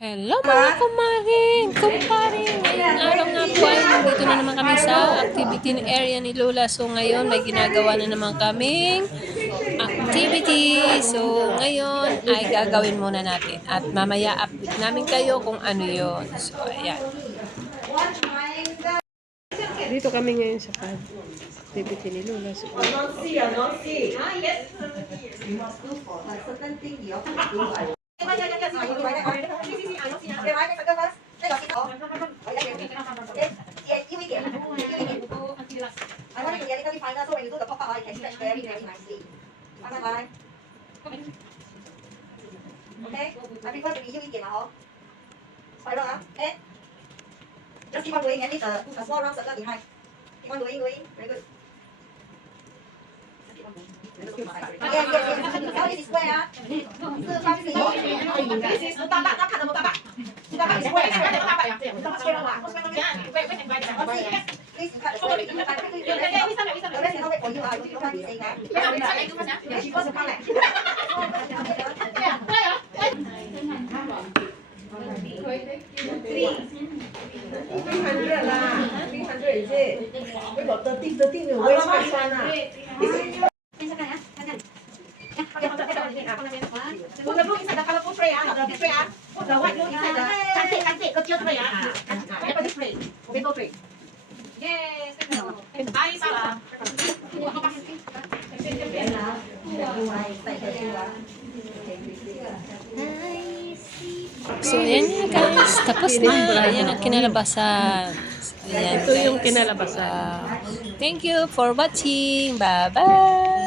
Hello mga kumarin, kumparin. Ngayong araw nga po ay nandito na naman kami sa activity area ni Lola. So ngayon may ginagawa na naman kaming activity. So ngayon ay gagawin muna natin. At mamaya update namin kayo kung ano yon. So ayan. Dito kami ngayon sa activity ni Lola. So, Okay? I prefer to be you 一点嘛 Spiral okay? Just keep on going and leave a small round circle behind. Keep on going, very good. Just keep on going. Yes. Now this is square This is 大大看的大大。大大 is square. Please cut the square. The rest cannot wait for you. You don't have to say that. She wants to come is it? We got 13 you waste first one lah. Put the blue inside the colorful tray, the big tray, put the white blue inside the cantik kecil tray, Japanese tray, potato tray. Yes, nice so ayan nga guys. Tapos na. Ayan ang kinalabasan. Ayan, Ito yung kinalabasan. Thank you for watching. Bye-bye.